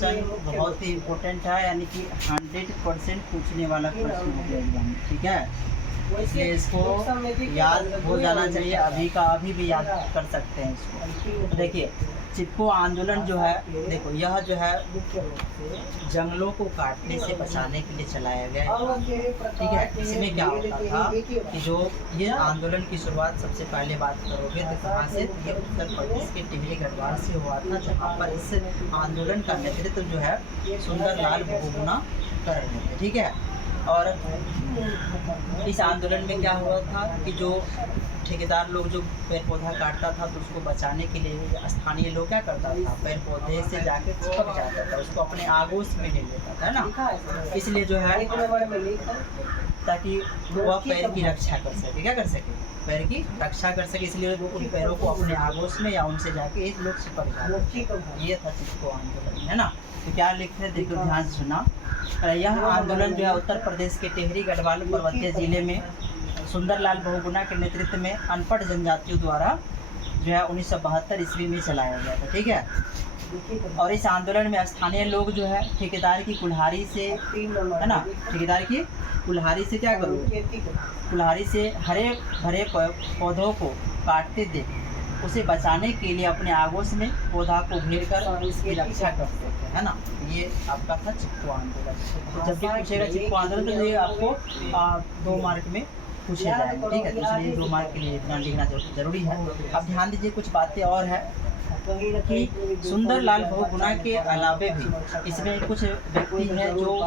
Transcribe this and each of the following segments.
Question बहुत ही important है, यानी कि 100% पूछने वाला प्रश्न हो गया एग्जाम में, ठीक है। इसलिए इसको याद हो जाना चाहिए, अभी का अभी भी याद कर सकते हैं इसको। तो देखिए चिपको आंदोलन जो है, देखो यह जो है जंगलों को काटने से बचाने के लिए चलाया गया है, ठीक है। इसमें क्या होता था कि जो ये आंदोलन की शुरुआत सबसे पहले बात करोगे तो कहाँ से, ये उत्तर प्रदेश के टिहरी गढ़वाल से हुआ था, जहाँ पर इस आंदोलन का नेतृत्व जो है सुंदरलाल बहुगुणा कर रहे थे, ठीक है। और इस आंदोलन में क्या हुआ था कि जो ठेकेदार लोग जो पेड़ पौधा काटता था तो उसको बचाने के लिए स्थानीय लोग क्या करता था, पेड़ पौधे से जाके चिपक जाता था, उसको अपने आगोश में ले लेता था ना। इसलिए जो है ताकि वह पैर की रक्षा कर सके, क्या कर सके, पैर की रक्षा कर सके, इसलिए उन पैरों को अपने आगोश में या उनसे जाके एक लोग चिपक जाते। ये था चिपको आंदोलन, है ना। तो क्या लिखते हैं देखो ध्यान से सुना। यह आंदोलन जो है उत्तर प्रदेश के टिहरी गढ़वाल पर्वतीय जिले में सुंदरलाल बहुगुणा के नेतृत्व में अनपढ़ जनजातियों द्वारा जो है 1972 ईस्वी में चलाया गया था, ठीक है। और इस आंदोलन में स्थानीय लोग जो है ठेकेदार की कुल्हाड़ी से, है ना, ठेकेदार की कुल्हाड़ी से क्या करोगे, कुल्हाड़ी से हरे भरे पौधों को काटते देख उसे बचाने के लिए अपने आगोश में पौधा को घेर कर इसकी रक्षा करते थे, है ना। ये आपका था चिपको आंदोलन। तो जब भी पूछेगा चिपको आंदोलन तो ये आपको 2 मार्क में पूछे जाएंगे, ठीक है। तो इसलिए 2 मार्क के लिए इतना लिखना जरूरी है। अब ध्यान दीजिए कुछ बातें और है कि सुंदरलाल बहुगुणा के अलावे भी इसमें कुछ व्यक्ति हैं जो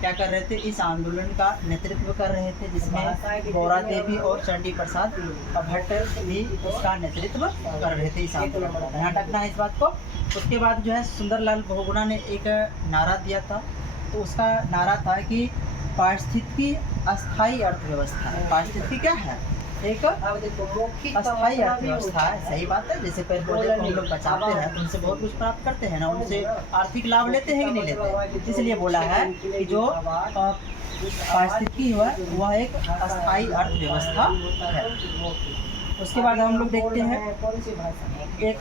क्या कर रहे थे, इस आंदोलन का नेतृत्व कर रहे थे, जिसमें गौरा देवी और चंडी प्रसाद भट्ट भी इसका नेतृत्व कर रहे थे इस आंदोलन का, ध्यान रखना है इस बात को। उसके बाद जो है सुंदरलाल बहुगुणा ने एक नारा दिया था, तो उसका नारा था कि पारिस्थितिकी अस्थायी अर्थव्यवस्था है। पारिस्थितिकी क्या है, एक अस्थायी अर्थव्यवस्था है, सही बात है। जैसे पेड़ पौधे को हम लोग बचाते हैं तो उनसे बहुत कुछ प्राप्त करते हैं ना, उनसे आर्थिक लाभ लेते हैं कि नहीं लेते, इसलिए बोला है कि जो पारिस्थितिकी है वह एक अस्थायी अर्थव्यवस्था है। उसके बाद हम लोग देखते हैं एक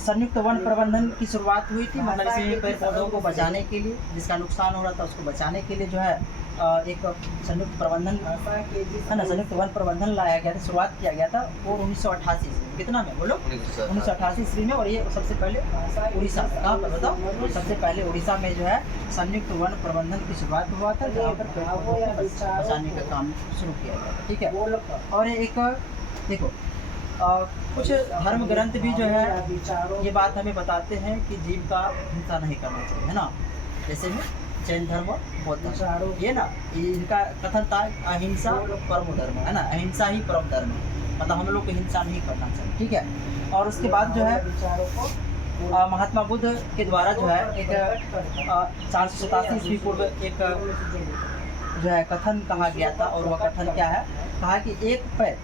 संयुक्त वन प्रबंधन की शुरुआत हुई थी, मतलब इसमें पेड़ पौधों को बचाने के लिए, जिसका नुकसान हो रहा था उसको बचाने के लिए जो है एक संयुक्त प्रबंधन, है ना, संयुक्त वन प्रबंधन लाया गया था, शुरुआत किया गया था वो 1988 ईस्वी, कितना में बोलो, 1988 ईस्वी में। और ये सबसे पहले उड़ीसा में, कहाँ पर बताओ, सबसे पहले उड़ीसा में जो है संयुक्त वन प्रबंधन की शुरुआत हुआ था, जहाँ पर पेड़ पौधों को बचाने का काम शुरू किया गया था, ठीक है। और एक देखो कुछ धर्म ग्रंथ भी जो है ये बात हमें बताते हैं कि जीव का हिंसा नहीं करना चाहिए, है ना। जैसे में जैन धर्म, बौद्ध धर्म, ये ना इनका कथन था अहिंसा परम धर्म, है ना, अहिंसा ही परम धर्म, मतलब हम लोग को हिंसा नहीं करना चाहिए, ठीक है। और उसके बाद जो है महात्मा बुद्ध के द्वारा जो है एक 487 ईस्वी पूर्व एक जो है कथन कहा गया था, और वह कथन क्या है, कहा कि एक पैर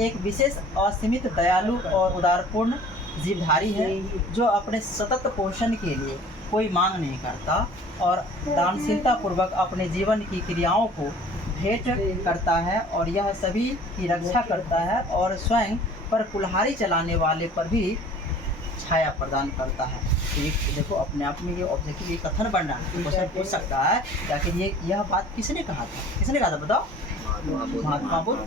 एक विशेष असीमित दयालु और उदारपूर्ण जीवधारी है, जो अपने सतत पोषण के लिए कोई मांग नहीं करता और दानशीलता पूर्वक अपने जीवन की क्रियाओं को भेंट करता है, और यह सभी की रक्षा करता है और स्वयं पर कुल्हाड़ी चलाने वाले पर भी छाया प्रदान करता है। तो ये देखो अपने आप में ये ऑब्जेक्टिव, ये कथन बनना क्वेश्चन पूछ सकता है कि आखिर ये यह बात किसने कहा था, किसने कहा था बताओ, महात्मा बुद्ध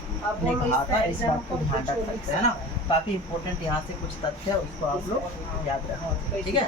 ने कहा था। इस बात को ध्यान रख सकते हैं ना, काफ़ी इंपॉर्टेंट यहाँ से कुछ तथ्य है, उसको आप लोग याद रखें, ठीक है।